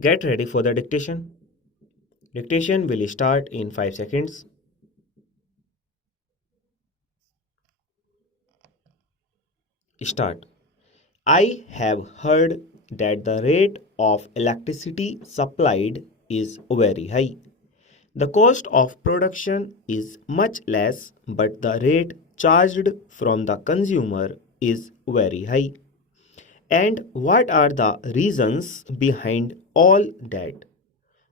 Get ready for the dictation. Dictation will start in 5 seconds. Start. I have heard that the rate of electricity supplied is very high. The cost of production is much less, but the rate charged from the consumer is very high. And what are the reasons behind all that?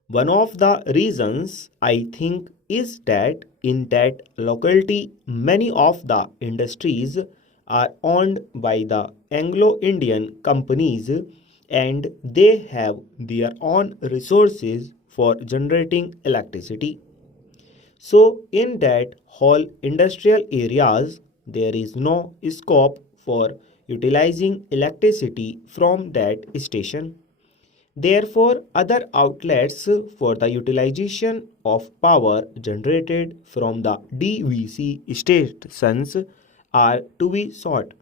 One of the reasons I think is that in that locality, many of the industries are owned by the Anglo Indian companies and they have their own resources for generating electricity. So, in that whole industrial areas, there is no scope for utilizing electricity from that station. Therefore, other outlets for the utilization of power generated from the DVC stations are to be sought.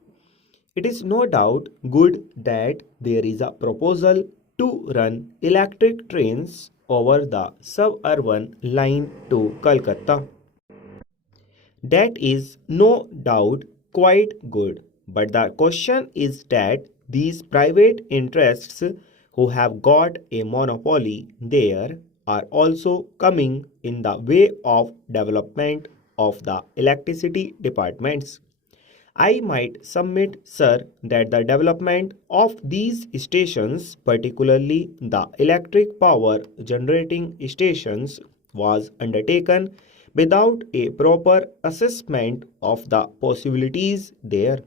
It is no doubt good that there is a proposal to run electric trains over the suburban line to Calcutta. That is no doubt quite good. But the question is that these private interests who have got a monopoly there are also coming in the way of development of the electricity departments. I might submit, sir, that the development of these stations, particularly the electric power generating stations, was undertaken without a proper assessment of the possibilities there.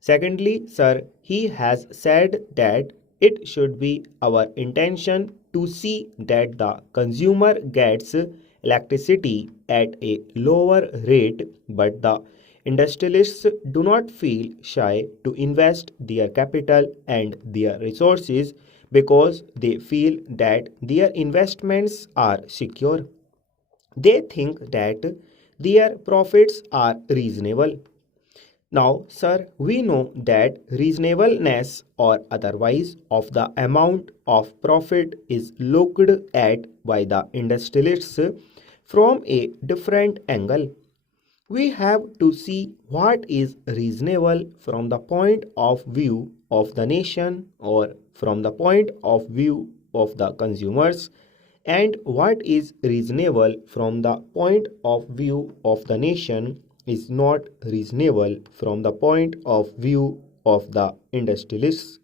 Secondly, sir, he has said that it should be our intention to see that the consumer gets electricity at a lower rate, but the industrialists do not feel shy to invest their capital and their resources because they feel that their investments are secure. They think that their profits are reasonable. Now, sir, we know that reasonableness or otherwise of the amount of profit is looked at by the industrialists from a different angle. We have to see what is reasonable from the point of view of the nation or from the point of view of the consumers, and what is reasonable from the point of view of the nation is not reasonable from the point of view of the industrialists.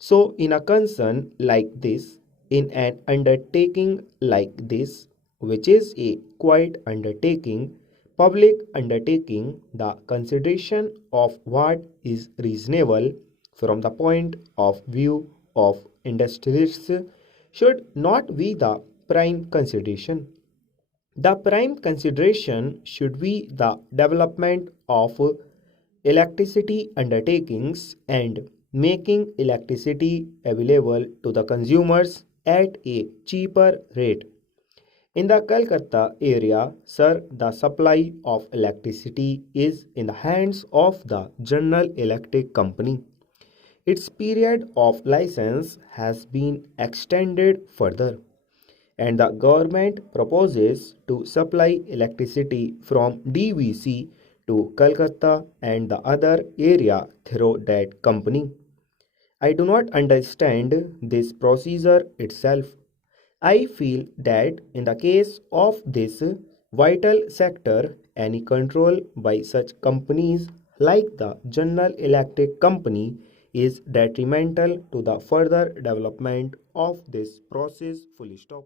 So, in a concern like this, in an undertaking like this, which is a quiet undertaking, public undertaking, the consideration of what is reasonable from the point of view of industrialists should not be the prime consideration. The prime consideration should be the development of electricity undertakings and making electricity available to the consumers at a cheaper rate. In the Calcutta area, sir, the supply of electricity is in the hands of the General Electric Company. Its period of license has been extended further, and the government proposes to supply electricity from DVC to Calcutta and the other area through that company. I do not understand this procedure itself. I feel that in the case of this vital sector, any control by such companies like the General Electric Company is detrimental to the further development of this process. Full stop.